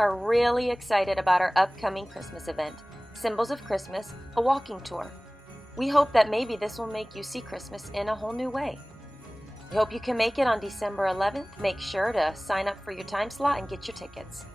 are really excited about our upcoming Christmas event, Symbols of Christmas, a walking tour. We hope that maybe this will make you see Christmas in a whole new way. We hope you can make it on December 11th. Make sure to sign up for your time slot and get your tickets.